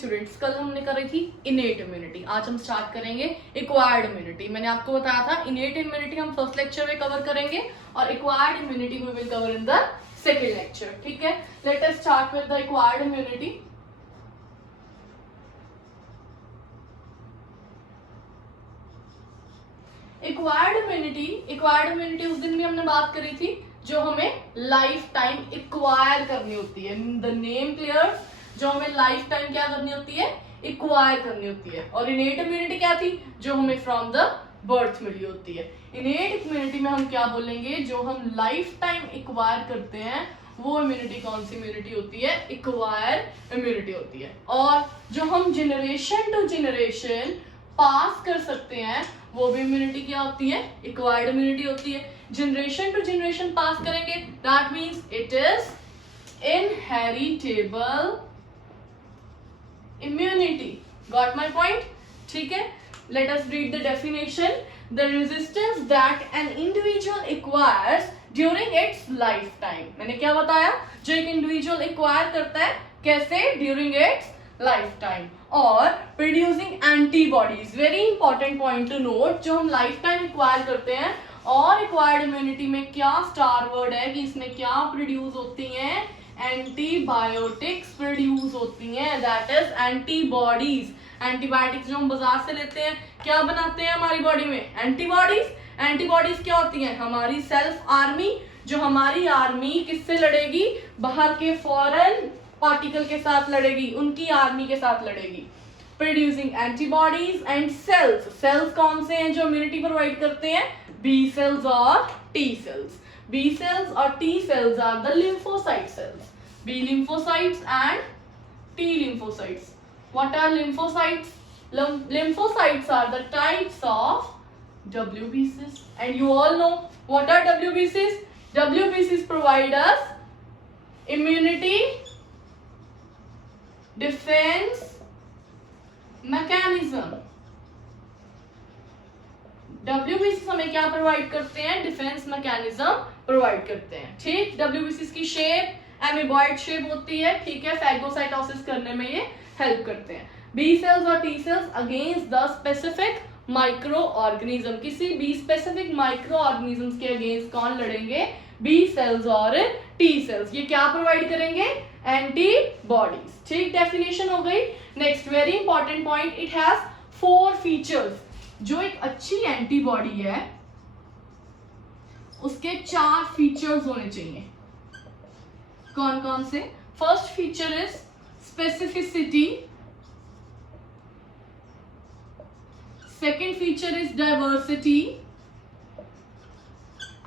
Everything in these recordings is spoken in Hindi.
स्टूडेंट्स, कल हमने करी थी इनेट इम्यूनिटी, आज हम स्टार्ट करेंगे एक्वायर्ड इम्यूनिटी। मैंने आपको बताया था इनेट इम्यूनिटी हम फर्स्ट लेक्चर में कवर करेंगे और acquired immunity we will cover in the second lecture. ठीक है, let us start with the acquired immunity. Acquired immunity उस दिन भी हमने बात करी थी जो हमें लाइफ टाइम एक्वायर करनी होती है। द नेम क्लियर, जो हमें लाइफ टाइम क्या करनी होती है, एक्वायर करनी होती है। और इनेट इम्यूनिटी क्या थी, जो हमें फ्रॉम द बर्थ मिली होती है। इनेट इम्यूनिटी में हम क्या बोलेंगे, जो हम लाइफ टाइम एक्वायर करते हैं वो इम्यूनिटी कौन सी इम्यूनिटी होती है, एक्वायर इम्यूनिटी होती है। और जो हम जनरेशन टू जनरेशन पास कर सकते हैं वो भी इम्यूनिटी क्या होती है, एक्वायर्ड इम्यूनिटी होती है। जनरेशन टू जनरेशन पास करेंगे, that means it is inheritable immunity. Got my point? ठीक है, let us read the definition. The resistance that an individual acquires during its lifetime. मैंने क्या बताया, जो एक इंडिविजुअल एक्वायर करता है कैसे, ड्यूरिंग इट्स लाइफटाइम। और producing antibodies, very important point to note, जो हम लाइफ टाइम एक्वायर करते हैं और एक्वायर्ड इम्यूनिटी में क्या स्टार वर्ड है कि इसमें क्या प्रोड्यूस होती हैं, एंटीबायोटिक्स प्रोड्यूस होती हैं, दैट इज एंटीबॉडीज। एंटीबायोटिक्स जो हम बाजार से लेते हैं क्या बनाते हैं हमारी बॉडी में, एंटीबॉडीज। एंटीबॉडीज क्या होती हैं, हमारी सेल्फ आर्मी, जो हमारी आर्मी किससे लड़ेगी, बाहर के फॉरेन पार्टिकल के साथ लड़ेगी, उनकी आर्मी के साथ लड़ेगी। Producing antibodies and cells. Cells कौन से हैं जो इम्यूनिटी प्रोवाइड करते हैं, बी सेल्स और T cells. B cells or T cells are the lymphocyte cells. B lymphocytes and T lymphocytes. What are lymphocytes? Lymphocytes are the types of WBCs. And you all know what are WBCs? WBCs provide us immunity, defense mechanism. WBCs हमें क्या प्रोवाइड करते हैं, डिफेंस मैकेनिज्म प्रोवाइड करते हैं। ठीक, WBCs की शेप एमीबॉइड शेप होती है, ठीक है, फैगोसाइटोसिस करने में ये हेल्प करते हैं। बी सेल्स और T sales against the specific micro organism, किसी भी स्पेसिफिक माइक्रो ऑर्गेनिज्म के अगेंस्ट कौन लड़ेंगे, बी सेल्स और टी सेल्स। ये क्या प्रोवाइड करेंगे, एंटीबॉडीज। ठीक, डेफिनेशन हो गई। Next very important point, it has 4 features. जो एक अच्छी एंटीबॉडी है उसके 4 फीचर्स होने चाहिए। कौन कौन से, first feature is specificity, second feature is diversity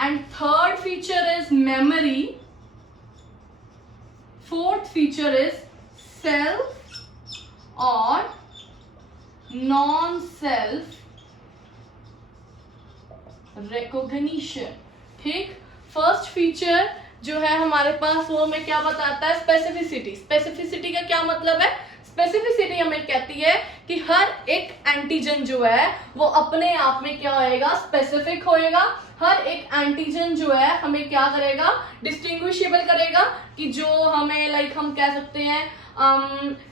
and third feature is memory, fourth feature is self और नॉन सेल्फ रिकॉग्निशन। ठीक, फर्स्ट फीचर जो है हमारे पास वो हमें क्या बताता है, स्पेसिफिसिटी। स्पेसिफिसिटी का क्या मतलब है, स्पेसिफिसिटी हमें कहती है कि हर एक एंटीजन जो है वो अपने आप में क्या होएगा, स्पेसिफिक होएगा। हर एक एंटीजन जो है हमें क्या करेगा, डिस्टिंग्विशेबल करेगा, कि जो हमें लाइक हम कह सकते हैं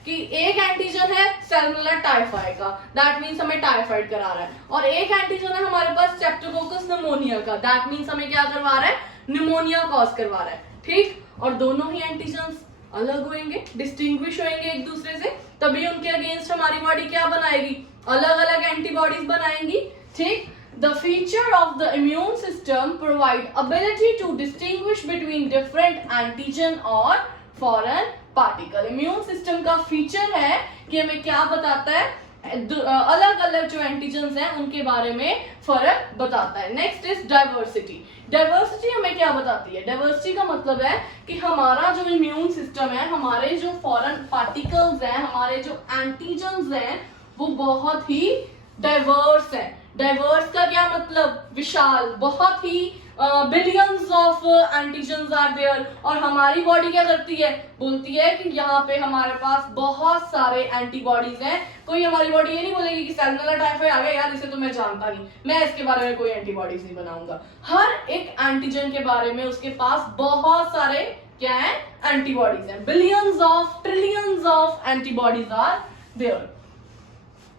कि एक एंटीजन है सैल्मोनेला टाइफाइड का, दैट मींस हमें टाइफाइड करा रहा है, और एक एंटीजन है हमारे पास स्ट्रेप्टोकोकस निमोनिया का, दैट मींस हमें क्या करवा रहा है, निमोनिया कॉज करवा रहा है। ठीक, और दोनों ही एंटीजन्स अलग होंगे, डिस्टिंग्विश होंगे एक दूसरे से, तभी उनके अगेंस्ट हमारी बॉडी क्या बनाएगी, अलग अलग एंटीबॉडीज बनाएंगी। ठीक, the feature of the immune system provide ability to distinguish between different antigen और foreign particle. इम्यून सिस्टम का फीचर है कि हमें क्या बताता है, अलग अलग जो एंटीजन्स हैं उनके बारे में फर्क बताता है। Next is diversity. डाइवर्सिटी हमें क्या बताती है, डाइवर्सिटी का मतलब है कि हमारा जो इम्यून सिस्टम है, हमारे जो फॉरेन पार्टिकल्स हैं, हमारे जो एंटीजन्स हैं वो बहुत ही डाइवर्स है। डाइवर्स का क्या मतलब, विशाल, बहुत ही billions of antigens are there. और हमारी बॉडी क्या करती है, बोलती है कि यहाँ पे हमारे पास बहुत सारे एंटीबॉडीज हैं। कोई हमारी बॉडी ये नहीं बोलेगी कि सैल्मोनेला टाइफाइड आ गया यार, इसे तो मैं जानता नहीं, मैं इसके बारे में कोई एंटीबॉडीज नहीं बनाऊंगा। हर एक एंटीजन के बारे में उसके पास बहुत सारे क्या है? एंटीबॉडीज हैं। Billions of trillions of antibodies are there.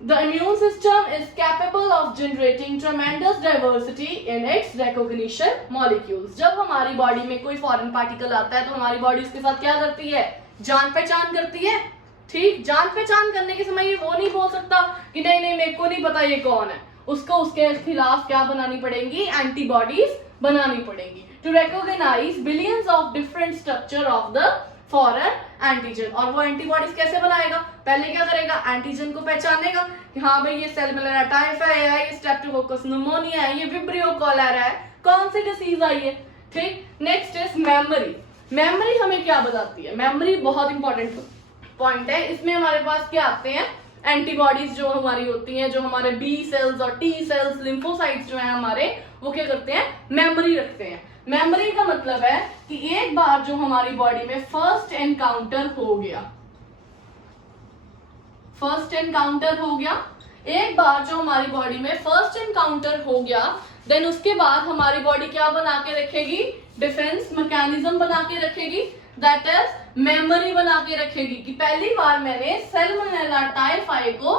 The immune system is capable of generating tremendous diversity in its recognition molecules. जब हमारी बॉडी में कोई फॉरेन पार्टिकल आता है तो हमारी बॉडी उसके साथ क्या करती है? जान पहचान करती है। ठीक, जान पहचान करने के समय ये वो नहीं बोल सकता कि नहीं नहीं मेरे को नहीं पता ये कौन है। उसको उसके खिलाफ क्या बनानी पड़ेंगी? एंटीबॉडीज बनानी पड़ेंगी to recognise billions of different structure of the foreign antigen. और वो एंटीबॉडीज कैसे बनाएगा? पहले क्या करेगा? एंटीजन को पहचानेगा कि हाँ भाई ये सैल्मोनेला टाइफाइड है, ये स्ट्रेप्टोकोकस निमोनिया है, ये विब्रियो कॉलेरा है, कौन सी डिसीज आई है। ठीक, नेक्स्ट इज मेमोरी। मेमोरी हमें क्या बताती है? मेमोरी बहुत इंपॉर्टेंट पॉइंट है। इसमें हमारे पास क्या आते हैं? एंटीबॉडीज जो हमारी होती हैं, जो हमारे बी सेल्स और टी सेल्स, लिम्फोसाइट्स जो है हमारे, वो क्या करते हैं? मेमोरी रखते हैं। मेमोरी का मतलब है कि एक बार जो हमारी बॉडी में फर्स्ट एनकाउंटर हो गया, फर्स्ट एनकाउंटर हो गया, एक बार जो हमारी बॉडी में फर्स्ट एनकाउंटर हो गया, देन उसके बाद हमारी बॉडी क्या बना के रखेगी? डिफेंस मैकेनिज्म बना के रखेगी, दैट इज मेमोरी बना के रखेगी कि पहली बार मैंने सैल्मोनेला टाइफाइड को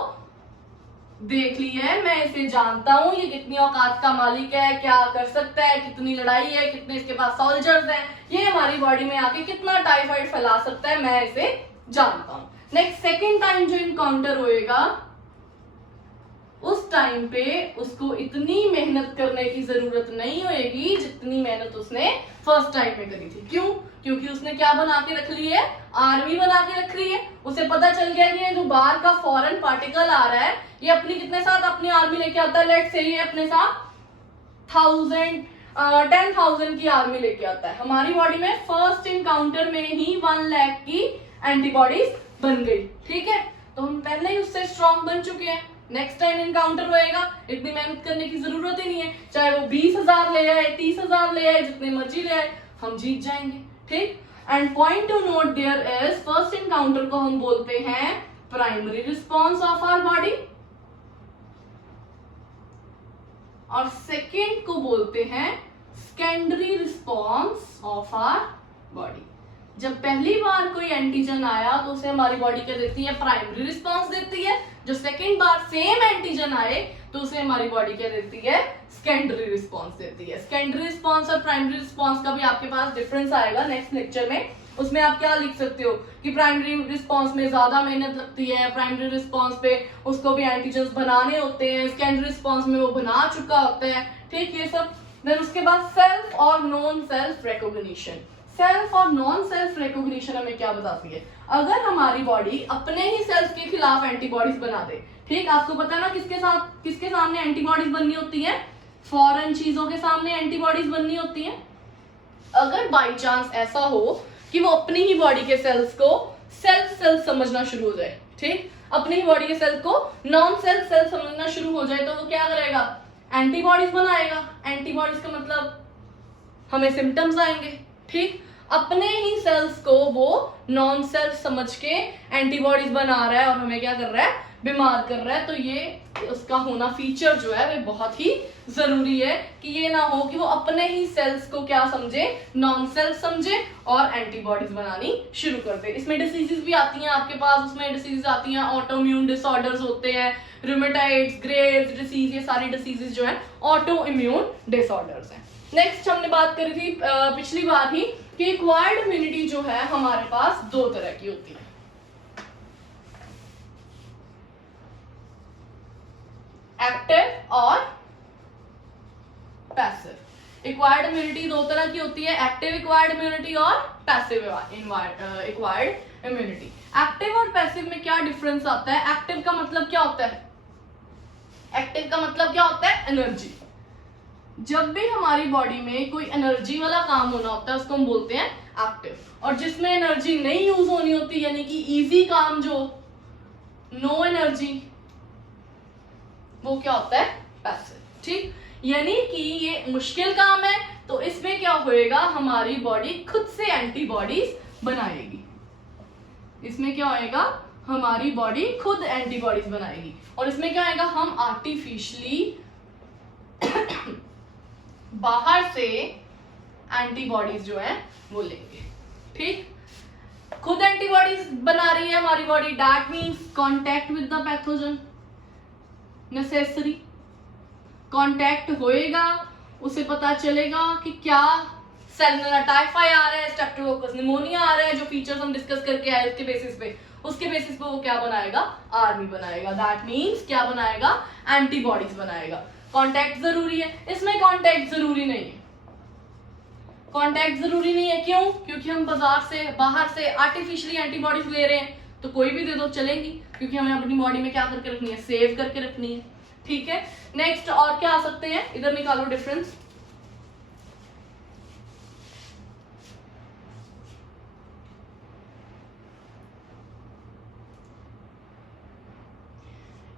देख ली है, मैं इसे जानता हूं, ये कितनी औकात का मालिक है, क्या कर सकता है, कितनी लड़ाई है, कितने इसके पास सोल्जर्स हैं, ये हमारी बॉडी में आके कितना टाइफाइड फैला सकता है, मैं इसे जानता हूं। नेक्स्ट सेकेंड टाइम जो इनकाउंटर होएगा उस टाइम पे उसको इतनी मेहनत करने की जरूरत नहीं होएगी जितनी मेहनत उसने फर्स्ट टाइम में करी थी। क्यों? क्योंकि उसने क्या बना के रख ली है? आर्मी बना के रख ली है। उसे पता चल गया कि ये जो बाहर का फॉरेन पार्टिकल आ रहा है ये अपनी कितने साथ अपनी आर्मी लेके आता है। लेट्स से ये अपने साथ 10,000 की आर्मी लेके आता है। हमारी बॉडी में फर्स्ट इनकाउंटर में ही 1 लाख की एंटीबॉडीज बन गई। ठीक है, तो हम पहले ही उससे स्ट्रॉन्ग बन चुके हैं। नेक्स्ट टाइम इनकाउंटर होएगा, इतनी मेहनत करने की जरूरत ही नहीं है, चाहे वो 20,000 ले आए, 30,000 ले आए, जितने मर्जी ले आए, हम जीत जाएंगे। ठीक, and point to note there is first encounter को हम बोलते हैं primary response of our body और सेकेंड को बोलते हैं secondary response of our body. जब पहली बार कोई एंटीजन आया तो उसे हमारी बॉडी क्या देती है? प्राइमरी रिस्पॉन्स देती है। जो सेकेंड बार सेम एंटीजन आए तो उसे हमारी बॉडी क्या देती है? सेकेंडरी रिस्पॉन्स देती है। सेकेंडरी रिस्पॉन्स और प्राइमरी रिस्पॉन्स का भी आपके पास डिफरेंस आएगा नेक्स्ट लेक्चर में। उसमें आप क्या लिख सकते हो कि प्राइमरी रिस्पॉन्स में ज्यादा मेहनत लगती है, प्राइमरी रिस्पॉन्स पे उसको भी एंटीजन बनाने होते हैं, सेकेंडरी रिस्पॉन्स में वो बना चुका होता है। ठीक, ये सब। देन उसके बाद सेल्फ और नॉन सेल्फ रिकॉग्निशन। सेल्फ और नॉन सेल्फ रिकॉग्निशन हमें क्या बताती है? अगर हमारी बॉडी अपने ही सेल्फ के खिलाफ एंटीबॉडीज बना दे। ठीक, आपको पता है ना किसके सामने एंटीबॉडीज बननी होती है? फॉरेन चीजों के सामने एंटीबॉडीज बननी होती है। अगर बाई चांस ऐसा हो कि वो अपनी ही बॉडी के सेल्स को सेल्फ समझना शुरू हो जाए, ठीक, अपनी ही बॉडी के सेल को नॉन सेल्फ समझना शुरू हो जाए, तो वो क्या करेगा? एंटीबॉडीज बनाएगा। एंटीबॉडीज का मतलब हमें सिम्टम्स आएंगे। ठीक, अपने ही सेल्स को वो नॉन सेल्फ समझ के एंटीबॉडीज बना रहा है और हमें क्या कर रहा है? बीमार कर रहा है। तो ये उसका होना फीचर जो है वो बहुत ही जरूरी है कि ये ना हो कि वो अपने ही सेल्स को क्या समझे? नॉन सेल्फ समझे और एंटीबॉडीज बनानी शुरू कर दे। इसमें डिसीजेस भी आती हैं आपके पास, उसमें डिसीजेस आती हैं, ऑटोइम्यून डिसऑर्डर्स होते हैं, रूमेटाइड्स, ग्रेव्स डिसीज, ये सारी डिसीजेस जो है ऑटो इम्यून डिसऑर्डर्स हैं। नेक्स्ट हमने बात करी थी पिछली बार ही कि एक्वायर्ड इम्यूनिटी जो है हमारे पास 2 तरह की होती है, एक्टिव और पैसिव। एक्वायर्ड इम्यूनिटी 2 तरह की होती है, एक्टिव एक्वायर्ड इम्यूनिटी और पैसिव एक्वायर्ड इम्यूनिटी। एक्टिव और पैसिव में क्या डिफरेंस आता है? एक्टिव का मतलब क्या होता है? एक्टिव का मतलब क्या होता है? एनर्जी। जब भी हमारी बॉडी में कोई एनर्जी वाला काम होना होता है उसको हम बोलते हैं एक्टिव, और जिसमें एनर्जी नहीं यूज होनी होती यानी कि इजी काम जो नो एनर्जी, वो क्या होता है? पैसिव। ठीक, यानी कि ये मुश्किल काम है तो इसमें क्या होएगा? हमारी बॉडी खुद से एंटीबॉडीज बनाएगी। इसमें क्या होएगा? हमारी बॉडी खुद एंटीबॉडीज बनाएगी। और इसमें क्या होएगा? हम आर्टिफिशियली बाहर से एंटीबॉडीज जो है वो लेंगे। ठीक, खुद एंटीबॉडीज बना रही है हमारी body, that means contact with the pathogen necessary, contact होएगा, उसे पता चलेगा कि क्या सैल्मोनेला टाइफाई आ रहा है, स्ट्रेप्टोकोकस निमोनिया आ रहा है, जो फीचर्स हम डिस्कस करके आए उसके बेसिस पे वो क्या बनाएगा, आर्मी बनाएगा, दैट मीन्स क्या बनाएगा, एंटीबॉडीज बनाएगा। कॉन्टैक्ट जरूरी है, इसमें कॉन्टैक्ट जरूरी नहीं है, कॉन्टैक्ट जरूरी नहीं है, क्यों? क्योंकि हम बाहर से आर्टिफिशियली एंटीबॉडीज ले रहे हैं, तो कोई भी दे दो चलेंगी, क्योंकि हमें अपनी बॉडी में क्या करके रखनी है, सेव करके रखनी है, ठीक है। नेक्स्ट और क्या आ सकते हैं, इधर निकालो difference.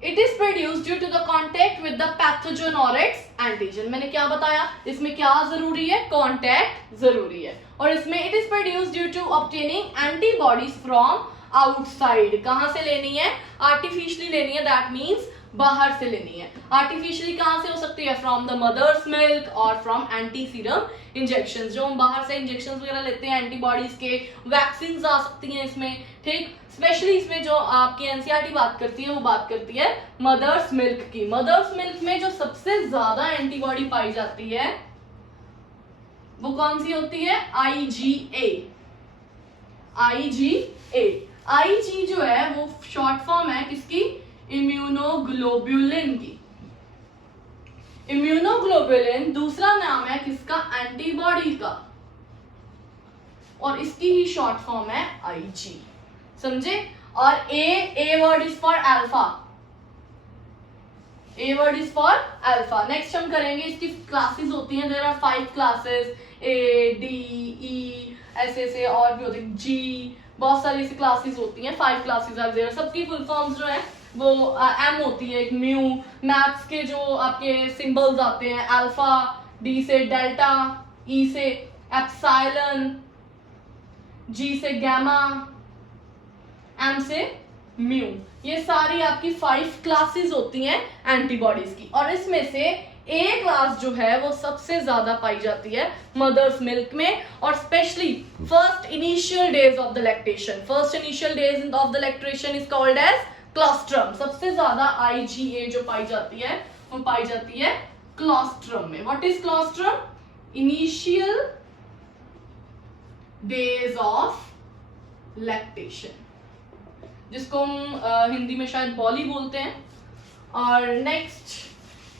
It is produced due to the contact with the pathogen or its antigen। मैंने क्या बताया, इसमें क्या जरूरी है, कॉन्टैक्ट जरूरी है, और इसमें it is produced due to obtaining antibodies from outside। कहां से लेनी है, आर्टिफिशियली लेनी है, दैट मीन्स बाहर से लेनी है। आर्टिफिशियली कहां से हो सकती है, फ्रॉम द मदर्स मिल्क और फ्रॉम एंटी सीरम इंजेक्शन, जो हम बाहर से इंजेक्शन वगैरह लेते हैं एंटीबॉडीज के, वैक्सीन आ सकती हैं इसमें, ठीक। स्पेशली इसमें जो आपकी एनसीईआरटी बात करती है वो बात करती है मदर्स मिल्क की। मदर्स मिल्क में जो सबसे ज्यादा एंटीबॉडी पाई जाती है वो कौन सी होती है, IgA। IG जो है वो शॉर्ट फॉर्म है किसकी, इम्यूनोग्लोब्युलिन की। इम्यूनोग्लोब्युलिन दूसरा नाम है किसका, एंटीबॉडी का, और इसकी ही शॉर्ट फॉर्म है IG, समझे। और A word is for alpha, A word is for alpha. Next हम करेंगे, इसकी क्लासेस होती हैं, there are 5 classes, A D E ऐसे और भी होती है, G, बहुत सारी ऐसी क्लासेस होती हैं, 5 क्लासेस आर देयर। सबकी फुल फॉर्म्स जो है वो M होती है, एक म्यू, मैथ्स के जो आपके सिंबल्स आते हैं, अल्फा, D से डेल्टा, E से एप्सिलॉन, G से गामा, M से म्यू, ये सारी आपकी 5 क्लासेस होती हैं एंटीबॉडीज की, और इसमें से A क्लास जो है वो सबसे ज्यादा पाई जाती है मदर्स मिल्क में, और specially first initial days of the lactation. First initial days of the lactation is called as colostrum. सबसे ज्यादा IgA जो पाई जाती है वो पाई जाती है क्लोस्ट्रम में। What is colostrum, initial days of lactation, जिसको हम हिंदी में शायद बॉली बोलते हैं। और next,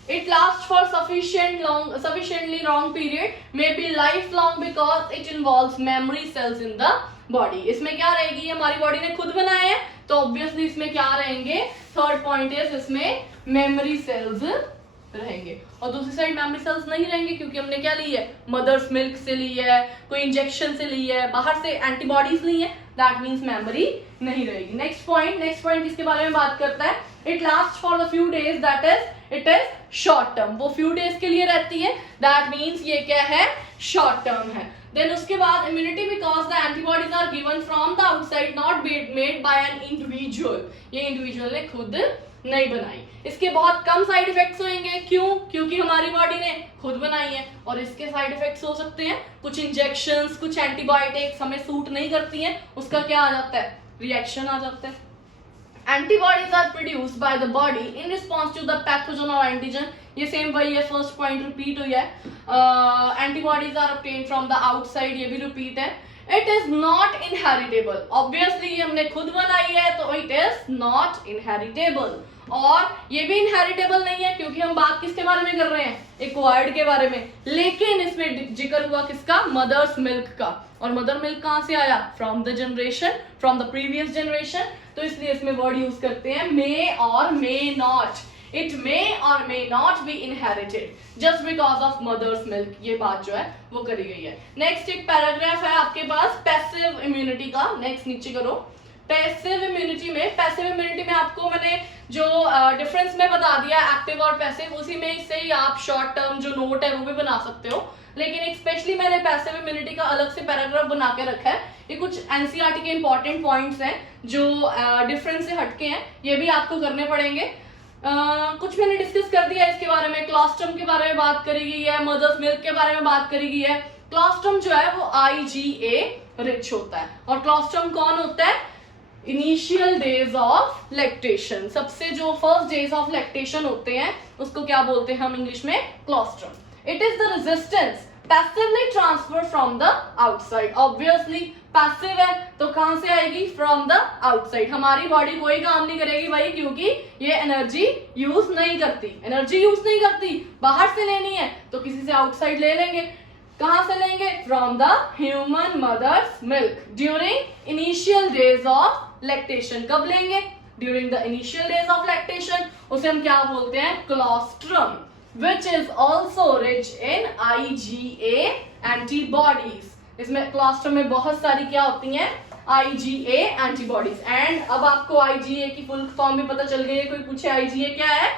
it lasts for sufficiently long period, may be lifelong because it involves memory cells in the body। इसमें क्या रहेगी, हमारी बॉडी ने खुद बनाए हैं, तो ऑब्वियसली इसमें क्या रहेंगे, थर्ड पॉइंट इज इसमें मेमोरी सेल्स रहेंगे, और दूसरी साइड मेमोरी सेल्स नहीं रहेंगे, क्योंकि हमने क्या ली है, मदर्स मिल्क से ली है, कोई इंजेक्शन से ली है, बाहर से एंटीबॉडीज ली है, दैट मीन्स मेमोरी नहीं रहेगी। नेक्स्ट पॉइंट किसके बारे में बात करता है, it last for the few days, that is it is short term. वो फ्यू डेज के लिए रहती है, दैट मीन्स ये क्या है, शॉर्ट टर्म है। देन उसके बाद immunity, because the antibodies are given from the outside, not made by an individual, ये इंडिविजुअल ने खुद नहीं बनाई। इसके बहुत कम साइड इफेक्ट्स होंगे, क्यों, क्योंकि हमारी बॉडी ने खुद बनाई है, और इसके साइड इफेक्ट्स हो सकते हैं, कुछ इंजेक्शंस, कुछ एंटीबायोटिक्स हमें सूट नहीं करती हैं, उसका क्या आ जाता है, रिएक्शन आ जाता है। Antibodies are produced by the body in response to the pathogen or antigen। ये सेम वही है, फर्स्ट पॉइंट रिपीट हुई है। Antibodies are obtained from the outside, ये भी रिपीट है। It is not inheritable, obviously ये हमने खुद बनाई है, तो इट इज नॉट इनहेरिटेबल, और ये भी इनहेरिटेबल नहीं है, क्योंकि हम बात किसके बारे में कर रहे हैं, एक्वायर्ड के बारे में, लेकिन इसमें जिक्र हुआ किसका, मदर्स मिल्क का, और मदर मिल्क कहां से आया, from the generation, from the previous generation, तो इसलिए इसमें वर्ड यूज करते हैं मे or may not. It may or may not be inherited just because of mother's milk, ये बात जो है वो करी गई है। नेक्स्ट एक पैराग्राफ है आपके पास पैसिव इम्यूनिटी का, नेक्स्ट नीचे करो। पैसिव इम्यूनिटी में आपको मैंने जो डिफरेंस में बता दिया एक्टिव और पैसिव, उसी में से ही आप शॉर्ट टर्म जो नोट है वो भी बना सकते हो, लेकिन एक स्पेशली मैंने पैसिव इम्यूनिटी का अलग से पैराग्राफ बना के रखा है। ये कुछ एनसीईआरटी के इंपॉर्टेंट पॉइंट्स हैं जो डिफरेंस से हटके हैं, ये भी आपको करने पड़ेंगे। कुछ मैंने डिस्कस कर दिया इसके बारे में, क्लोस्ट्रम के बारे में बात करी गई है, मदर्स मिल्क के बारे में बात करी गई है। क्लोस्ट्रम जो है वो IgA रिच होता है। और क्लोस्ट्रम कौन होता है? इनिशियल डेज ऑफ लैक्टेशन, सबसे जो फर्स्ट डेज ऑफ लैक्टेशन होते हैं उसको क्या बोलते हैं हम इंग्लिश में? Colostrum. It is the resistance passively transfer from the outside. Obviously passive है तो कहां से आएगी? From the outside. हमारी बॉडी कोई काम नहीं करेगी भाई, क्योंकि ये एनर्जी यूज नहीं करती, एनर्जी यूज नहीं करती, बाहर से लेनी है तो किसी से आउटसाइड ले लेंगे। कहां से लेंगे? From the human mother's milk during initial days of lactation. कब लेंगे? During the initial days of lactation. उसे हम क्या बोलते हैं? क्लोस्ट्रम, which is also rich in IgA antibodies। इसमें क्लोस्ट्रम में बहुत सारी क्या होती हैं? IgA antibodies. एंड अब आपको IgA की फुल फॉर्म भी पता चल गई है। कोई पूछे IgA क्या है?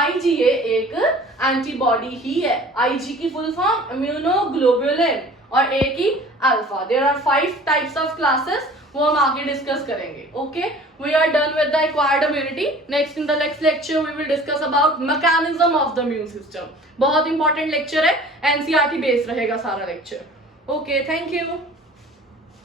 IgA एक एंटीबॉडी ही है। IG की फुल फॉर्म इम्यूनोग्लोबुलिन और A की alpha. There are 5 types of classes, वो हम आगे डिस्कस करेंगे। Okay, we are done with the acquired immunity. Next in the next lecture we will discuss about mechanism of the immune system. बहुत इंपॉर्टेंट लेक्चर है, एनसीईआरटी बेस्ड रहेगा सारा लेक्चर। Okay, thank you.